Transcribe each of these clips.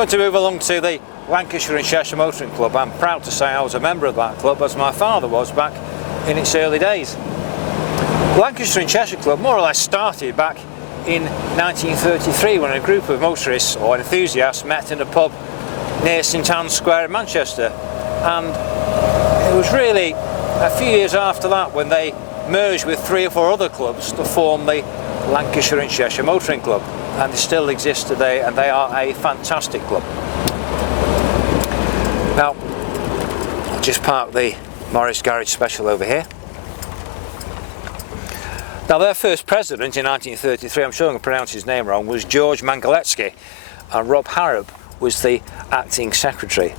going to move along to the Lancashire and Cheshire Motoring Club. I'm proud to say I was a member of that club, as my father was back in its early days. The Lancashire and Cheshire Club more or less started back in 1933 when a group of motorists or enthusiasts met in a pub near St Anne's Square in Manchester, and it was really a few years after that when they merged with 3 or 4 other clubs to form the Lancashire and Cheshire Motoring Club, and they still exist today, and they are a fantastic club. Now, I'll just park the Morris Garage Special over here. Now, their first president in 1933, I'm sure I'm going to pronounce his name wrong, was George Mangaletsky, and Rob Harrop was the acting secretary.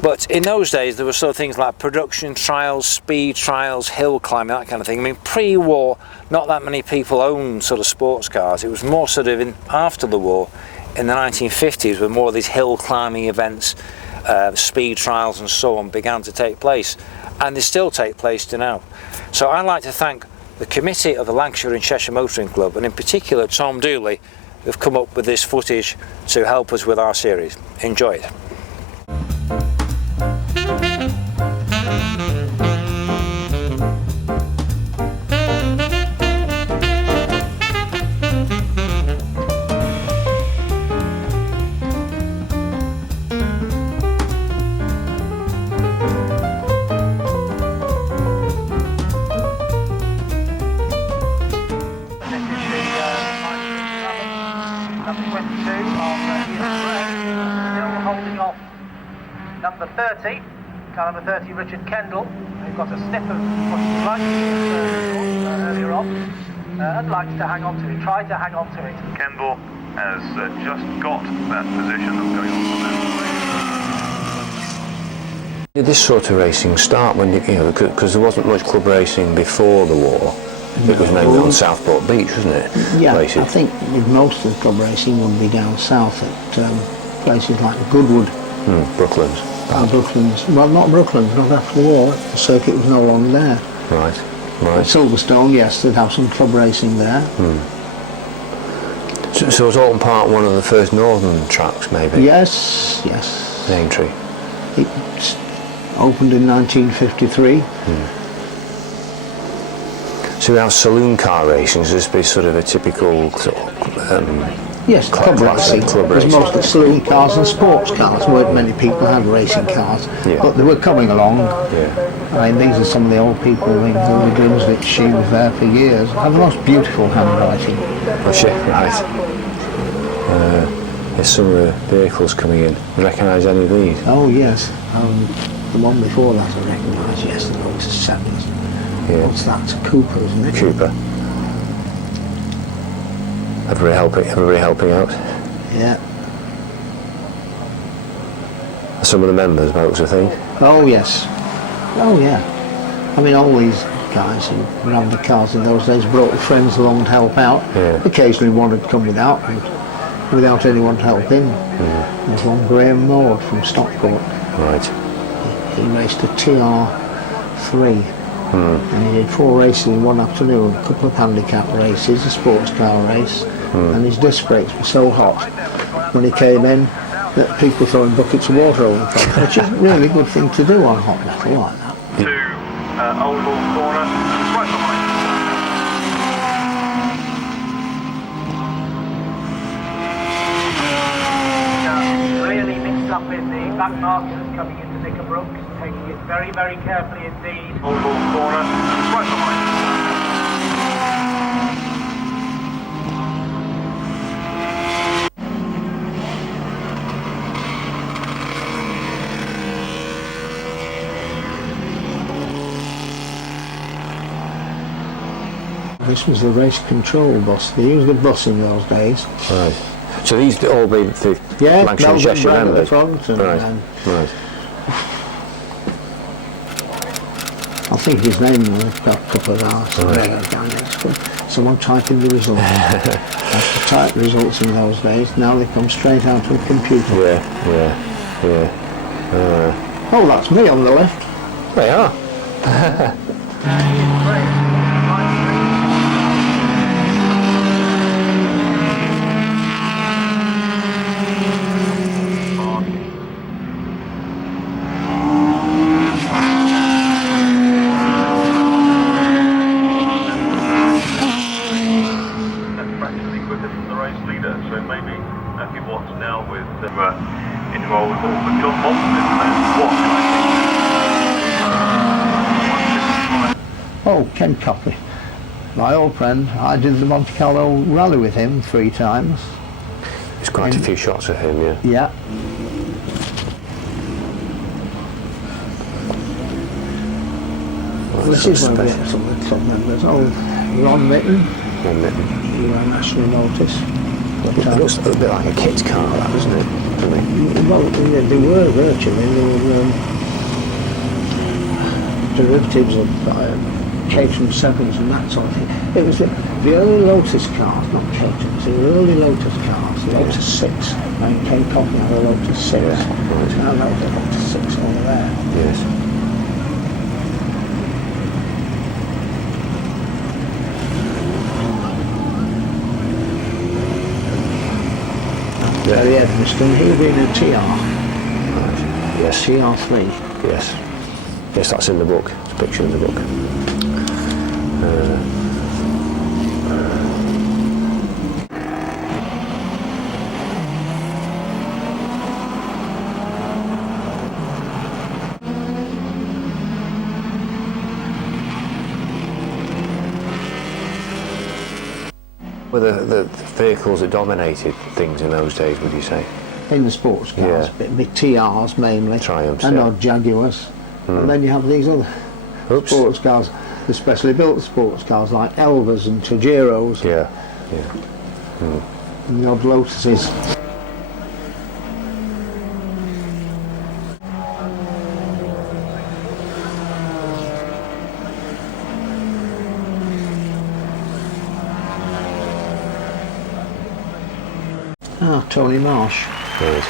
But in those days there were sort of things like production trials, speed trials, hill climbing, that kind of thing. I mean, pre-war, not that many people owned sort of sports cars. It was more sort of after the war, in the 1950s, when more of these hill climbing events, speed trials and so on began to take place, and they still take place to now. So I'd like to thank the committee of the Lancashire and Cheshire Motoring Club, and in particular Tom Dooley, who've come up with this footage to help us with our series. Enjoy it. Number 30, car number 30, Richard Kendall. They've got a sniff of what he's like earlier on. And likes to hang on to it, try to hang on to it. Kendall has just got that position of going on from that. Did this sort of racing start when, because there wasn't much club racing before the war? It was mainly on Southport Beach, wasn't it? Yeah, Racing. I think most of the club racing would be down south at places like Goodwood. Brooklands. Brooklands. Well, not Brooklands, not after the war. The circuit was no longer there. Right. At Silverstone, yes, they'd have some club racing there. So was Oulton Park one of the first northern tracks, maybe? Yes. Aintree. It opened in 1953. So we have saloon car racing, so this would be sort of a typical sort of, yes, club racing. There's mostly saloon cars and sports cars. Weren't many people had racing cars, but they were coming along. I mean, these are some of the old people in the Grimswich. She was there for years. Had the most beautiful handwriting. Was she? Right. There's some of the vehicles coming in. You recognise any of these? Oh yes. The one before that I recognise, yes, the Lotus 7s. Yeah. What's that? It's a Cooper, isn't it? Cooper. Everybody helping out. Yeah. Some of the members, folks, I think. Oh yes. Oh yeah. I mean, all these guys who ran the cars in those days brought friends along to help out. Yeah. Occasionally one would come without anyone to help him. There's one Graham Maud from Stockport. Right. He raced a TR3. And he did 4 races in one afternoon, a couple of handicap races, a sports car race, and his disc brakes were so hot when he came in that people throwing buckets of water over the top, which is a really good thing to do on hot metal like that. To Old Hall corner, right behind. Really mixed up in the back markers coming into Knickerbrook, taking it very, very carefully indeed. Old Hall corner, right behind. This was the race control bus. They used the bus in those days. Right. So these all be the Lancashire and Cheshire members? Front and, right. I think his name was a couple of hours. Right. Someone typing the results. That's to type results in those days. Now they come straight out of the computer. Yeah. Oh, that's me on the left. They are. with involved with all the gun monsters and then what, I think. Oh, Ken Copley, my old friend. I did the Monte Carlo rally with him 3 times. There's quite a few shots of him, yeah. Yeah. Well, This is one of the top members. Oh, Ron Mitten. One minute. You national notice. But, It looks a bit like a kid's car, that, doesn't it? To me. well, they were virtually. They were derivatives of Caterham 7s and that sort of thing. It was the early Lotus cars, not Caterhams, the early Lotus cars, Lotus 6. And Ken Copley had a Lotus 6. Yeah, right. And that was a Lotus 6 over there. Yes. Barry Edmiston, he'll be in a TR. Right. Yes. TR3. Yes. Yes, that's in the book. It's a picture in the book. Were the vehicles that dominated things in those days, would you say? In the sports cars, Yeah. it'd be TRs mainly. Triumphs, and yeah. odd Jaguars. And then you have these other Oops. sports cars, especially built sports cars like Elvas and Tajiros Yeah, yeah. and the odd Lotuses. Ah, Tony Marsh. Right.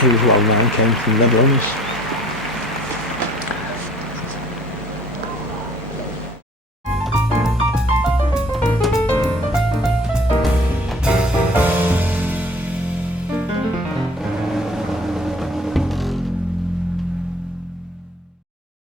He was well known, came from Midlands.